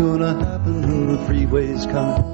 gonna happen when the freeways come?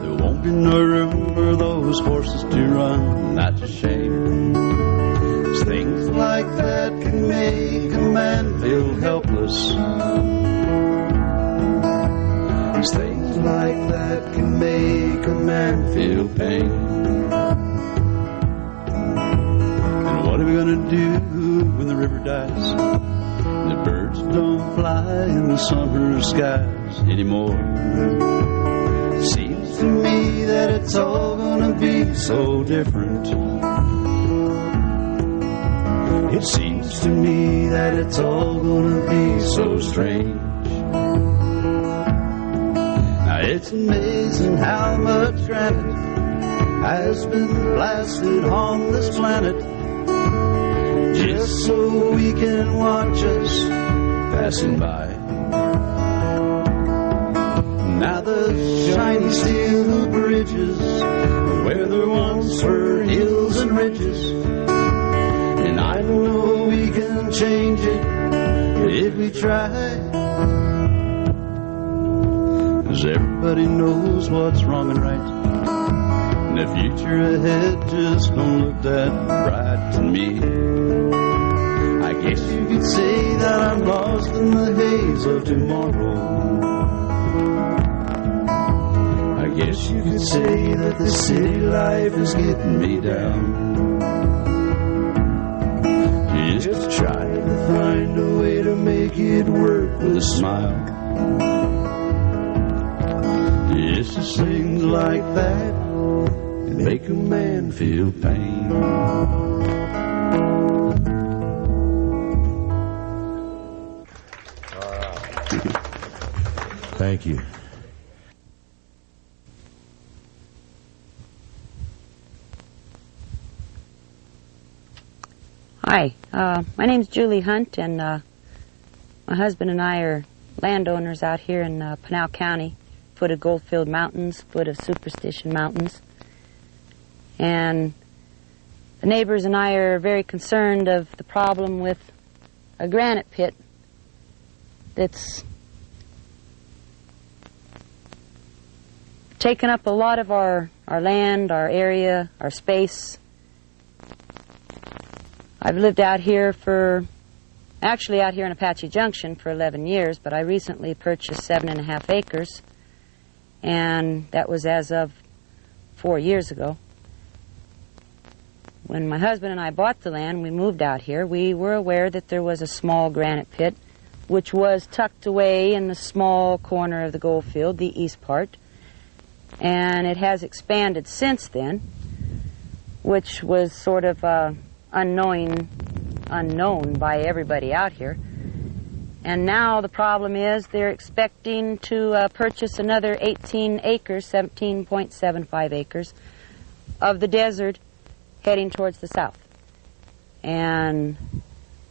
There won't be no room for those horses to run. That's a shame. 'Cause things like that can make a man feel helpless. Things like that can make a man feel pain. And what are we gonna do when the river dies? The birds don't fly in the summer skies anymore. Seems to me that it's all gonna be so different. It seems to me that it's all gonna be so strange. It's amazing how much granite has been blasted on this planet just so we can watch us passing by. Now the shiny steel bridges where there once were hills and ridges, and I know we can change it if we try. 'Cause everybody knows what's wrong and right, and the future ahead just don't look that bright to me. I guess you could say that I'm lost in the haze of tomorrow. I guess you could say that the city life is getting me down. Just trying to find a way to make it work with a smile. It's just things like that that make a man feel pain. Thank you. Hi, my name's Julie Hunt, and my husband and I are landowners out here in Pinal County, foot of Goldfield Mountains, foot of Superstition Mountains. And the neighbors and I are very concerned of the problem with a granite pit that's taken up a lot of our land, our area, our space. I've lived out here actually out here in Apache Junction for 11 years, but I recently purchased 7.5 acres, and that was as of 4 years ago. When my husband and I bought the land, we moved out here, we were aware that there was a small granite pit which was tucked away in the small corner of the gold field, the east part, and it has expanded since then, which was sort of unknown by everybody out here. And now the problem is they're expecting to purchase another 18 acres, 17.75 acres of the desert heading towards the south. And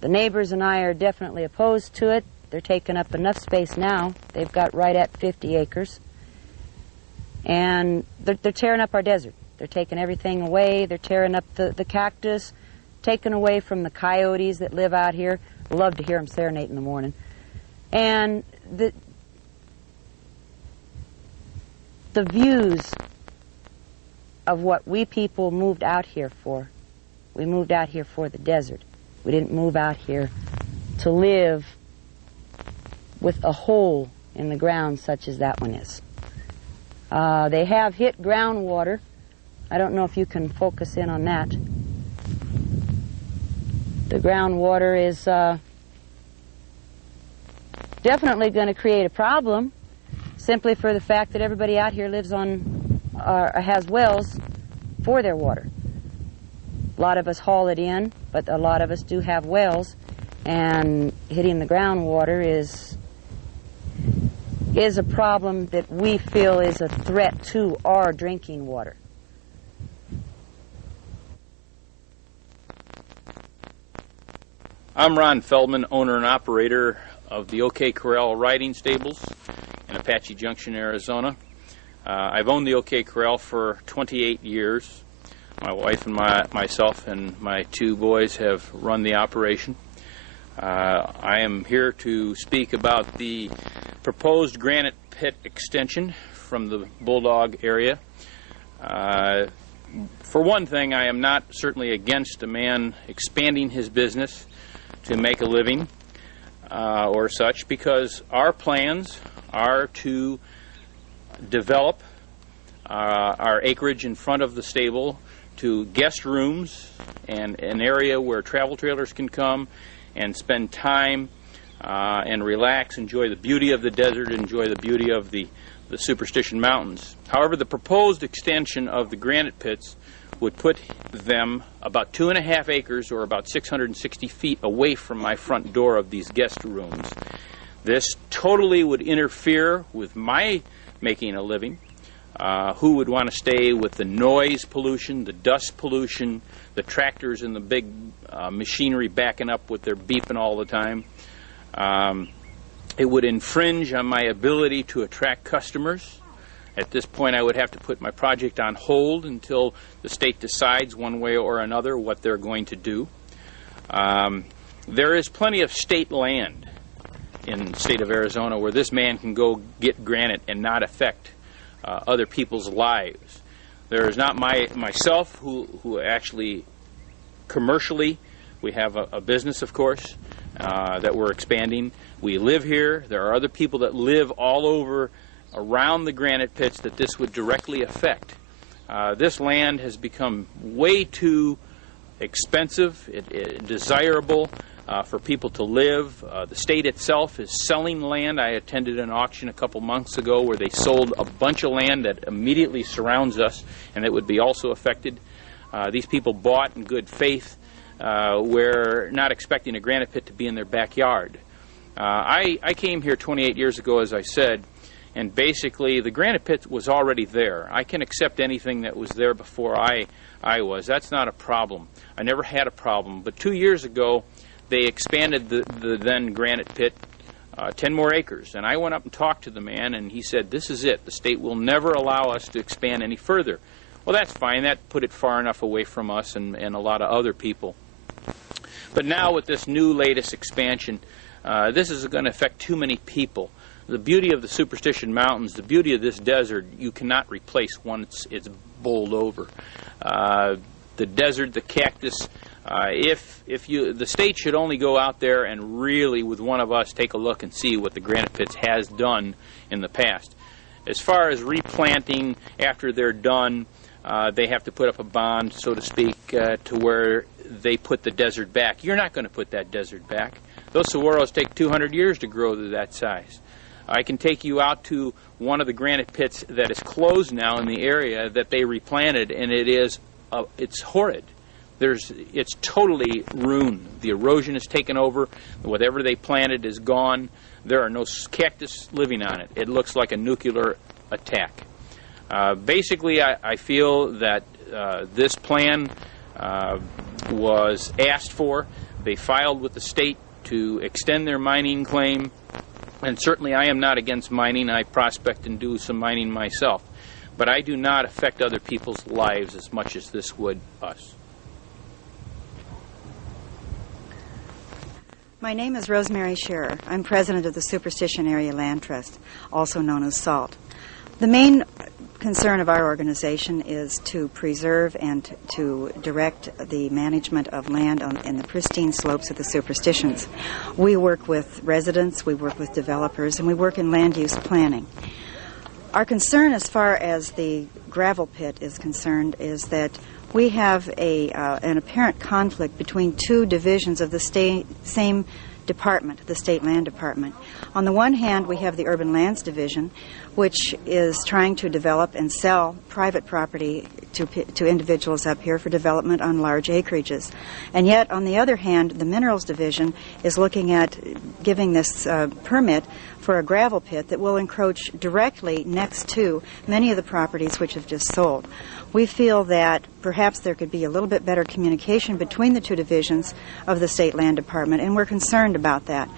the neighbors and I are definitely opposed to it. They're taking up enough space now. They've got right at 50 acres. And they're tearing up our desert. They're taking everything away. They're tearing up the cactus, taken away from the coyotes that live out here. Love to hear them serenade in the morning. And the views of what we people moved out here for. We moved out here for the desert. We didn't move out here to live with a hole in the ground such as that one is. They have hit groundwater. I don't know if you can focus in on that. The groundwater is definitely going to create a problem, simply for the fact that everybody out here lives on, has wells for their water. A lot of us haul it in, but a lot of us do have wells, and hitting the groundwater is a problem that we feel is a threat to our drinking water. I'm Ron Feldman, owner and operator of the OK Corral riding stables in Apache Junction, Arizona. I've owned the OK Corral for 28 years. My wife and myself and my two boys have run the operation. I am here to speak about the proposed granite pit extension from the Bulldog area. For one thing, I am not certainly against a man expanding his business to make a living or such, because our plans are to develop our acreage in front of the stable to guest rooms and an area where travel trailers can come and spend time and relax, enjoy the beauty of the desert, enjoy the beauty of the Superstition Mountains. However, the proposed extension of the granite pits would put them about 2.5 acres, or about 660 feet, away from my front door of these guest rooms. This totally would interfere with my making a living. Who would want to stay with the noise pollution, the dust pollution, the tractors and the big machinery backing up with their beeping all the time? It would infringe on my ability to attract customers. At this point, I would have to put my project on hold until the state decides one way or another what they're going to do. There is plenty of state land in the state of Arizona where this man can go get granite and not affect other people's lives. There is not myself who actually commercially, we have a business, of course, that we're expanding. We live here. There are other people that live all over around the granite pits that this would directly affect. This land has become way too expensive, desirable for people to live. The state itself is selling land. I attended an auction a couple months ago where they sold a bunch of land that immediately surrounds us, and it would be also affected. These people bought in good faith. We're not expecting a granite pit to be in their backyard. I came here 28 years ago, as I said, and basically the granite pit was already there. I can accept anything that was there before I was. That's not a problem. I never had a problem. But 2 years ago, they expanded the then granite pit 10 more acres. And I went up and talked to the man, and he said, this is it. The state will never allow us to expand any further. Well, that's fine. That put it far enough away from us and a lot of other people. But now with this new latest expansion, this is going to affect too many people. The beauty of the Superstition Mountains, the beauty of this desert, you cannot replace once it's bowled over. The desert, the cactus, the state should only go out there and really, with one of us, take a look and see what the granite pits has done in the past. As far as replanting after they're done, they have to put up a bond, so to speak, to where they put the desert back. You're not going to put that desert back. Those saguaros take 200 years to grow to that size. I can take you out to one of the granite pits that is closed now in the area that they replanted, and it's horrid. It's totally ruined. The erosion is taken over. Whatever they planted is gone. There are no cactus living on it. It looks like a nuclear attack. Basically, I feel that this plan was asked for. They filed with the state to extend their mining claim. And certainly I am not against mining. I prospect and do some mining myself. But I do not affect other people's lives as much as this would us. My name is Rosemary Scherer. I'm president of the Superstition Area Land Trust, also known as SALT. The main concern of our organization is to preserve and to direct the management of land in the pristine slopes of the Superstitions. We work with residents, we work with developers, and we work in land use planning. Our concern as far as the gravel pit is concerned is that we have an apparent conflict between two divisions of the same department, the State Land Department. On the one hand, we have the Urban Lands Division, which is trying to develop and sell private property to individuals up here for development on large acreages. And yet, on the other hand, the Minerals Division is looking at giving this permit for a gravel pit that will encroach directly next to many of the properties which have just sold. We feel that perhaps there could be a little bit better communication between the two divisions of the State Land Department, and we're concerned about that.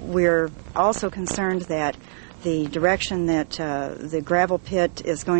We're also concerned that the direction that the gravel pit is going